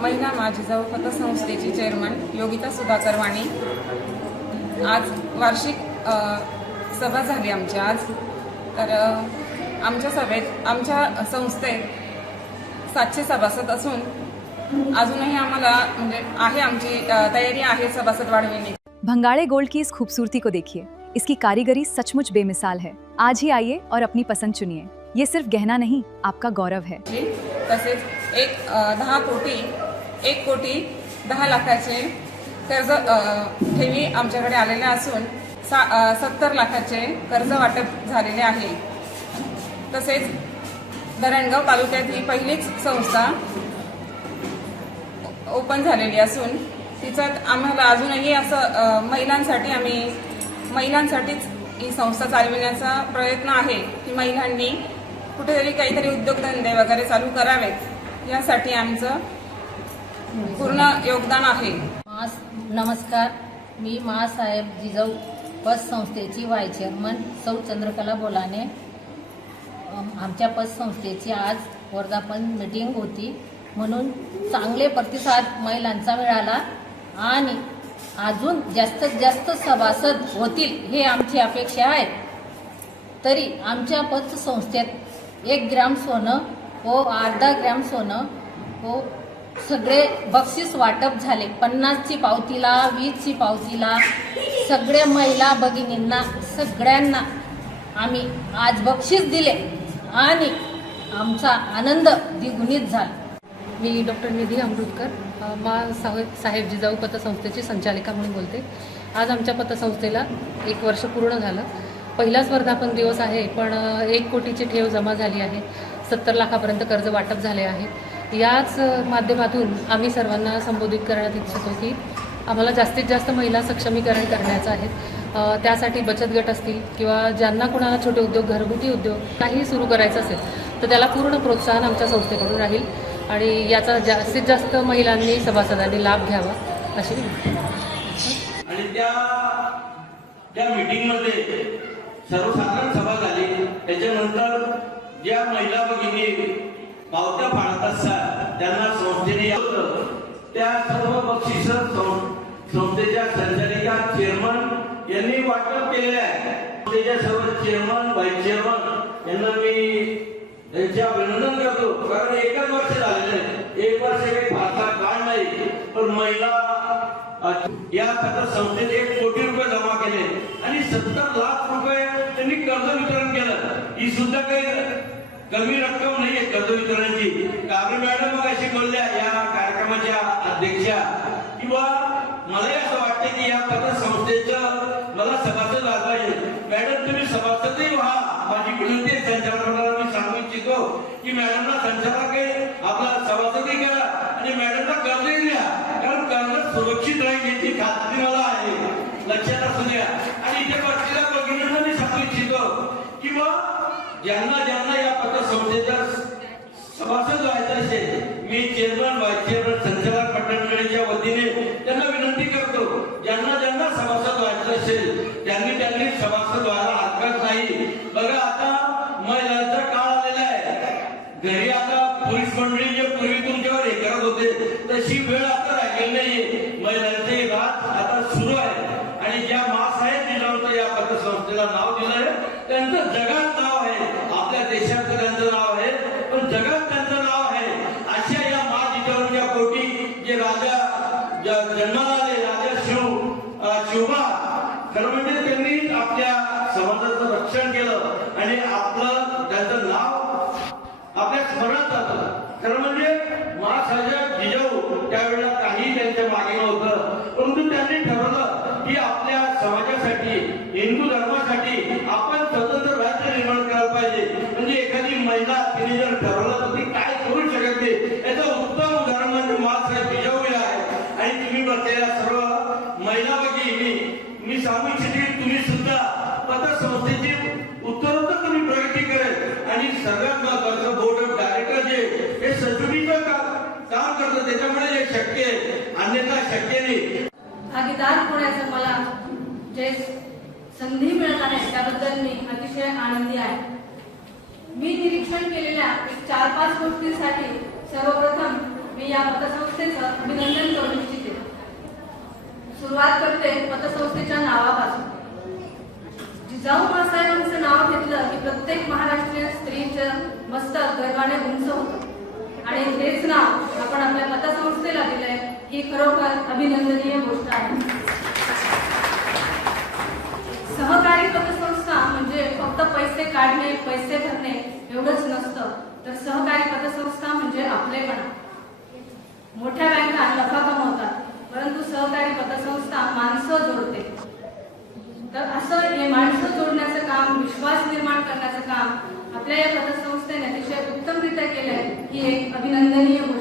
महिला माझी जाऊ पतसंस्थेची चेअरमन योगिता सुधाकर वाणी। आज वार्षिक सभा झाली आमची आज। तर आमच्या सभेत आमच्या संस्थेत 700 सभासद असून अजूनही आम्हाला म्हणजे आहे आमची तयारी आहे सभासद वाढविण्याची। भंगाड़े गोल्ड की इस खूबसूरती को देखिए, इसकी कारीगरी सचमुच बेमिसाल है। आज ही आइए और अपनी पसंद चुनिए। ये सिर्फ गहना नहीं, आपका गौरव है। तसेच 1 कोटी 10 लाखाचे कर्ज ठेवी आमच्याकडे आलेले असून 70 लाखाचे कर्ज वाटप झालेले आहे। तसेच धरणगाव तालुक्यात ही पहिलीच संस्था ओपन झालेली असून तिच्यात आम्हाला अजूनही असं महिलांसाठीच ही संस्था चालविण्याचा प्रयत्न आहे की महिलांनी कुठेतरी काहीतरी उद्योगधंदे वगैरे चालू करावेत, यासाठी आमचं पूर्ण योगदान आहे। नमस्कार, मी मासाहेब जिजाऊ पतसंस्थेची वाय चेअरमन सौ चंद्रकला बोलाने। आमच्या पतसंस्थेची आज वर्धापन मीटिंग होती, म्हणून चांगले प्रतिसाद महिलांचा मिळाला आणि अजून जास्तीत जास्त सभासद होतील हे आमची अपेक्षा आहे। तरी आमच्या पतसंस्थेत 1 ग्रॅम सोनं व अर्धा ग्रॅम सोनं व सगळे बक्षीस वाटप झाले। 50ची पावतीला, 20ची पावतीला सगळ्या महिला भगिनींना सगळ्यांना आम्ही आज बक्षीस दिले आणि आमचा आनंद द्विगुणित झाला। मी डॉक्टर निधी अमृतकर साहेब जिजाऊ पतसंस्थेची संचालिका म्हणून बोलते। आज आमच्या पतसंस्थेला 1 वर्ष पूर्ण झालं। पहिलाच वर्धापन दिवस आहे, पण 1 कोटीची ठेव जमा झाली आहे। 70 लाखापर्यंत कर्ज वाटप झाले आहे। याच माध्यमातून आम्ही सर्वांना संबोधित करण्यात इच्छितो की आम्हाला जास्तीत जास्त महिला सक्षमीकरण करण्याचं आहे। त्यासाठी बचत गट असतील किंवा ज्यांना कोणाला छोटे उद्योग, घरगुती उद्योग काही सुरू करायचं असेल तर त्याला पूर्ण प्रोत्साहन आमच्या संस्थेकडून राहील आणि याचा जास्तीत जास्त महिलांनी सभासदांनी लाभ घ्यावा अशी विनंती। आणि त्या मीटिंगमध्ये सर्वसाधारण सभा झाली। त्याच्यानंतर ज्या महिला भगिनी पावत्या फाडत असतात त्यांना संस्थेने त्या सर्व बक्षीस संस्थेच्या संचालिका चेअरमन यांनी वाटप केलेले आहे। संस्थेच्या सर्व चेअरमन, व्हाईस चेअरमन यांना मी त्यांचे अभिनंदन करतो, कारण 1 वर्ष झालेलं आहे। 1 वर्ष काही फारसा काळ नाही, पण महिला या संस्थेत 1 कोटी रुपये जमा केले आणि 70 लाख रुपये त्यांनी कर्ज वितरण केलं। ही सुद्धा काही कमी रक्कम नाहीये कर्ज वितरणाची। काबरे मॅडम मग अशी बोलल्या या कार्यक्रमाच्या अध्यक्षा, किंवा मला असं वाटतं की या पतसंस्थेचं मला सभासद व्हायला पाहिजे। मॅडम तुम्ही सभासदही व्हा, माझी विनंती आहे। संचालकांना मी सांगू इच्छितो की मॅडमला संचालक आपला सभासदही करा आणि मॅडमला कर्जही द्या, कारण कर्ज सुरक्षित राहील याची खात्री मला आहे, लक्षात असू द्या। आणि इथे बसलेल्या भगिनींना मी सांगू इच्छितो किंवा ज्यांना या पतसंस्थेचा सभासद व्हायचं असेल, मी चेअरमन, व्हाईस चेअरमन, संचालक मंडळाच्या वतीने त्यांना विनंती करतो, ज्यांना सभासद व्हायचं असेल त्यांनी सभासद व्हायला हरकत नाही। बघा आता महिलांचा काळ आलेला आहे, घरी आता पुरुष मंडळी जे पूर्वी तुमच्यावर हे करत होते तशी वेळ आता राहिलेली नाहीये। महिलांचे राज आता सुरू आहे आणि ज्या मासाहेब जिजाऊचं या पतसंस्थेला नाव दिलंय त्यांचं जगात नाव आहे, आपल्या देशात त्यांचं नाव आहे, पण जगात त्यांचं नाव आहे। अशा या मा जिजाऊच्या पोटी जे राजा जन्माला आले, राजा शिवबा, खरं म्हणजे त्यांनी आपल्या समाजाचं रक्षण केलं आणि त्यांचं नाव आपल्या स्मरणात जातं। खरं म्हणजे मासाहेब जिजाऊ त्यावेळेला काही त्यांच्या मागे नव्हतं, परंतु त्यांनी ठरवलं की आपल्या समाजासाठी, हिंदू धर्मासाठी आपण स्वतंत्र राज्य निर्माण करायला पाहिजे। म्हणजे एखादी महिला तिने जर ठरवलं तर ती काय करू शकत नाही, याचं उत्तम उदाहरण म्हणजे मासाहेब जिजाऊ आहे। आणि तुम्ही बसलेल्या सर्व महिला भगिनी मी सांगू इच्छिते, तुम्ही सुद्धा पतसंस्थेची उत्तरोत्तर तुम्ही प्रगती करेल आणि सगळ्यात महत्त्वाचं बोर्ड ऑफ डायरेक्टर जे हे सजोडीचं काम करतं, त्याच्यामुळे हे शक्य आहे, अन्यथा शक्य नाही। भागीदार होण्याचं मला जे संधी मिळत आहे त्याबद्दल मी अतिशय आनंदी आहे। मी निरीक्षण केलेल्या 4-5 गोष्टींसाठी सर्वप्रथम मी या पतसंस्थेचे अभिनंदन करू इच्छिते. सुरुवात करते पतसंस्थेच्या नावापासून. जिजाऊ मासाहेबांचं नाव घेतलं की प्रत्येक महाराष्ट्रीय स्त्रीचं मस्तक गर्वाने उंच होतं आणि हेच नाव आपण आपल्या पतसंस्थेला दिलंय ही खरोखर अभिनंदनीय गोष्ट आहे. सहकारी पतसंस्था म्हणजे फक्त पैसे काढणे पैसे भरणे एवढंच नसतं, तर सहकारी पतसंस्था म्हणजे आपलेपणा. मोठ्या बँका नफा कमवतात, परंतु सहकारी पतसंस्था माणसं जोडते. तर असं हे माणसं जोडण्याचं काम, विश्वास निर्माण करण्याचं काम आपल्या या पतसंस्थेने अतिशय उत्तमरित्या केलंय ही एक अभिनंदनीय गोष्ट